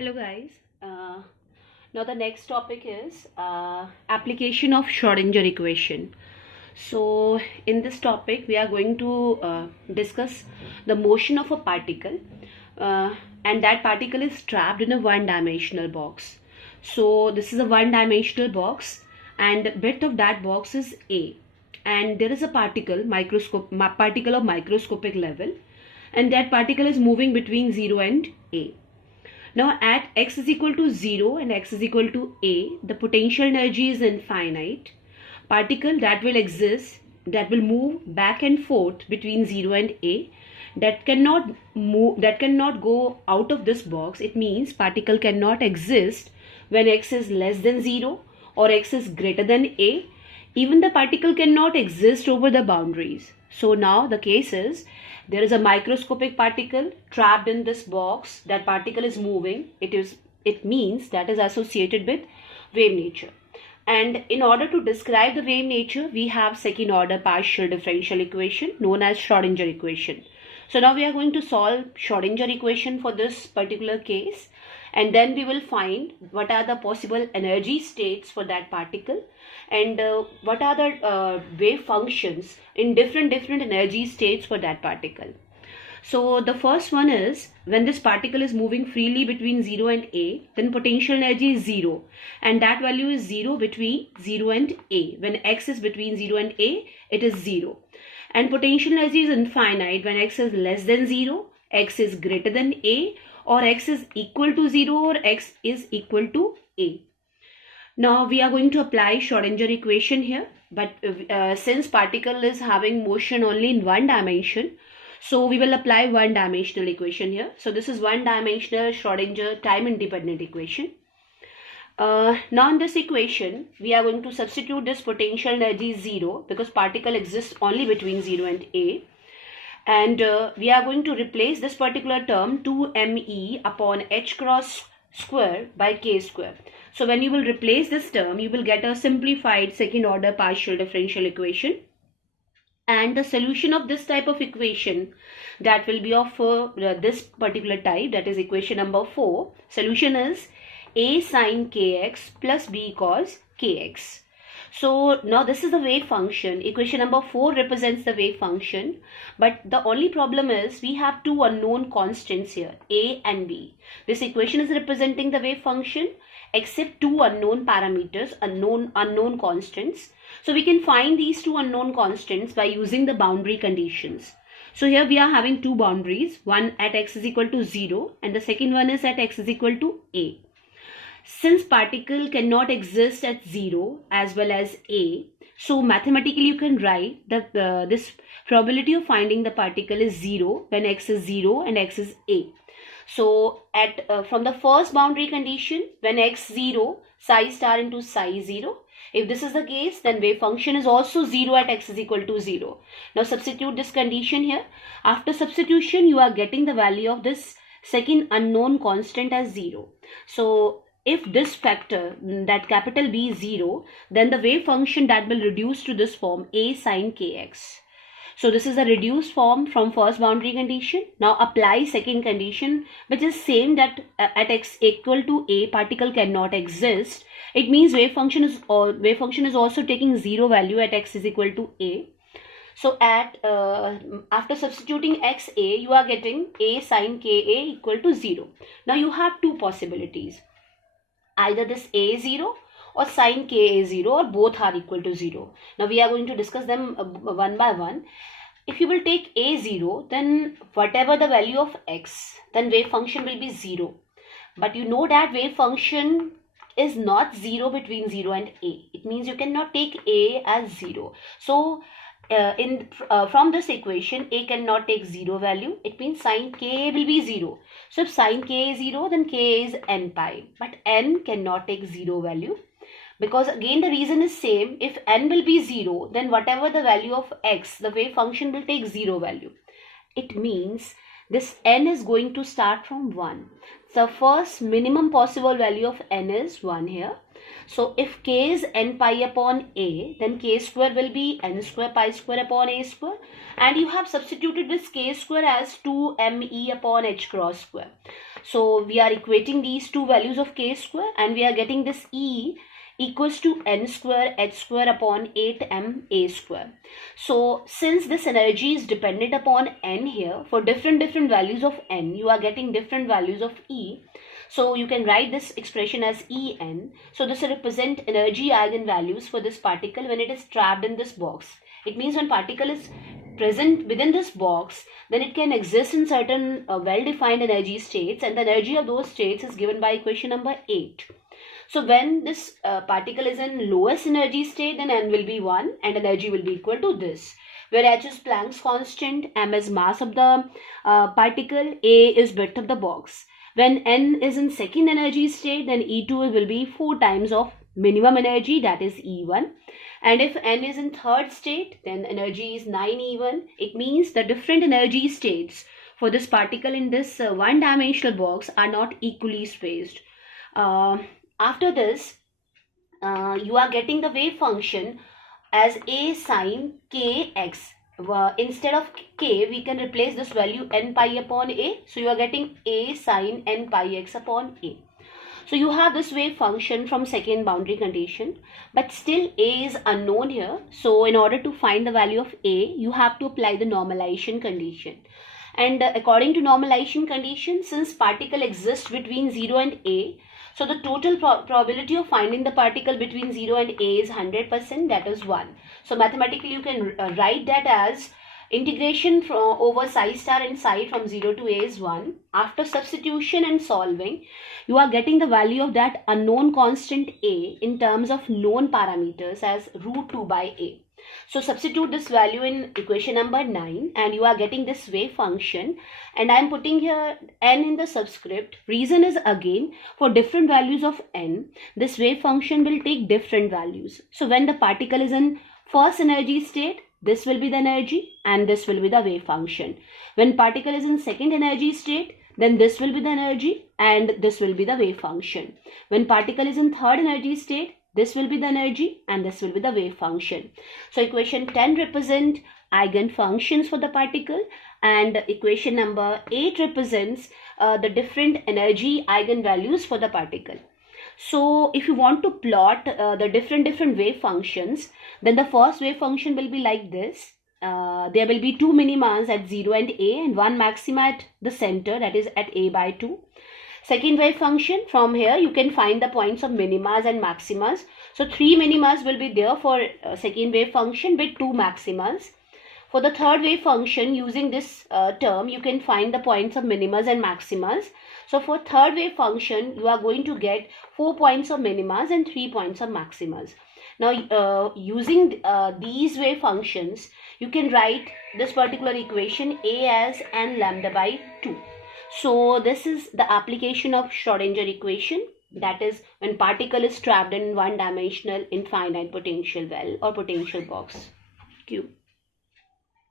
Hello guys. Now the next topic is application of Schrodinger equation. So in this topic we are going to discuss the motion of a particle, and that particle is trapped in a one-dimensional box. So this is a one-dimensional box and width of that box is A, and there is a particle of microscopic level, and that particle is moving between 0 and A. Now at x is equal to 0 and x is equal to A, the potential energy is infinite. Particle that will move back and forth between 0 and A, that cannot go out of this box. It means particle cannot exist when x is less than 0 or x is greater than A. Even the particle cannot exist over the boundaries. So now the case is, there is a microscopic particle trapped in this box. That particle is moving. It means that is associated with wave nature. And in order to describe the wave nature, we have second order partial differential equation known as Schrodinger equation. So now we are going to solve Schrodinger equation for this particular case, and then we will find what are the possible energy states for that particle, and what are the wave functions in different energy states for that particle. So the first one is, when this particle is moving freely between 0 and A, then potential energy is 0, and that value is 0 between 0 and A. When x is between 0 and A, it is 0. And potential energy is infinite when x is less than 0, x is greater than A, or x is equal to 0, or x is equal to A. Now we are going to apply Schrodinger equation here, but since particle is having motion only in one dimension, so we will apply one dimensional equation here. So this is one dimensional Schrodinger time independent equation. Now in this equation, we are going to substitute this potential energy 0 because particle exists only between 0 and A. And we are going to replace this particular term 2me upon h cross square by k square. So when you will replace this term, you will get a simplified second order partial differential equation. And the solution of this type of equation, that will be of this particular type, that is equation number 4. Solution is a sin kx plus b cos kx. So now this is the wave function. Equation number 4 represents the wave function, but the only problem is we have two unknown constants here, a and b. This equation is representing the wave function except two unknown parameters, unknown constants. So we can find these two unknown constants by using the boundary conditions. So here we are having two boundaries, one at x is equal to 0 and the second one is at x is equal to A. Since particle cannot exist at 0 as well as A, so mathematically you can write that this probability of finding the particle is 0 when x is 0 and x is A. So at from the first boundary condition, when x 0, psi star into psi 0. If this is the case, then wave function is also 0 at x is equal to 0. Now substitute this condition here. After substitution, you are getting the value of this second unknown constant as 0. So if this factor, that capital B is 0, then the wave function that will reduce to this form a sin kx. So this is a reduced form from first boundary condition. Now apply second condition, which is same, that at x equal to A, particle cannot exist. It means wave function is also taking 0 value at x is equal to A. So at after substituting xa, you are getting a sin ka equal to 0. Now you have two possibilities. Either this a is 0 or sin k is 0, or both are equal to 0. Now we are going to discuss them one by one. If you will take a 0, then whatever the value of x, then wave function will be 0. But you know that wave function is not 0 between 0 and A. It means you cannot take A as 0. So from this equation, A cannot take 0 value. It means sin k will be 0. So if sin k is 0, then k is n pi. But n cannot take 0 value. Because again the reason is same. If n will be 0, then whatever the value of x, the wave function will take 0 value. It means this n is going to start from 1. The first minimum possible value of n is 1 here. So if k is n pi upon a, then k square will be n square pi square upon a square, and you have substituted this k square as 2me upon h cross square. So we are equating these two values of k square, and we are getting this E equals to n square h square upon 8m a square. So since this energy is dependent upon n here, for different values of n, you are getting different values of E. So you can write this expression as En. So this will represent energy eigenvalues for this particle when it is trapped in this box. It means when particle is present within this box, then it can exist in certain well-defined energy states, and the energy of those states is given by equation number 8. So when this particle is in lowest energy state, then n will be 1 and energy will be equal to this, where h is Planck's constant, m is mass of the particle, a is width of the box. When n is in second energy state, then E2 will be 4 times of minimum energy, that is E1. And if n is in third state, then energy is 9E1. It means the different energy states for this particle in this one-dimensional box are not equally spaced. After this, you are getting the wave function as a sine kx. Instead of k, we can replace this value n pi upon a. So you are getting a sine n pi x upon a. So you have this wave function from second boundary condition, but still a is unknown here. So in order to find the value of a, you have to apply the normalization condition. And according to normalization condition, since particle exists between 0 and a, so the total probability of finding the particle between 0 and a is 100%, that is 1. So mathematically you can write that as integration over psi star and psi from 0 to a is 1. After substitution and solving, you are getting the value of that unknown constant a in terms of known parameters as root 2 by a. So substitute this value in equation number 9 and you are getting this wave function, and I am putting here n in the subscript. Reason is again for different values of n, this wave function will take different values. So when the particle is in first energy state, this will be the energy and this will be the wave function. When particle is in second energy state, then this will be the energy and this will be the wave function. When particle is in third energy state, this will be the energy and this will be the wave function. So equation 10 represent eigenfunctions for the particle, and equation number 8 represents the different energy eigenvalues for the particle. So if you want to plot the different wave functions, then the first wave function will be like this. There will be two minimas at 0 and a and one maxima at the center, that is at a by 2. Second wave function, from here you can find the points of minimas and maximas. So 3 minimas will be there for second wave function with 2 maximas. For the third wave function, using this term, you can find the points of minimas and maximas. So for third wave function, you are going to get 4 points of minimas and 3 points of maximas. Now using these wave functions, you can write this particular equation a as n lambda by 2. So this is the application of Schrodinger equation, that is when particle is trapped in one-dimensional infinite potential well or potential box. Thank you.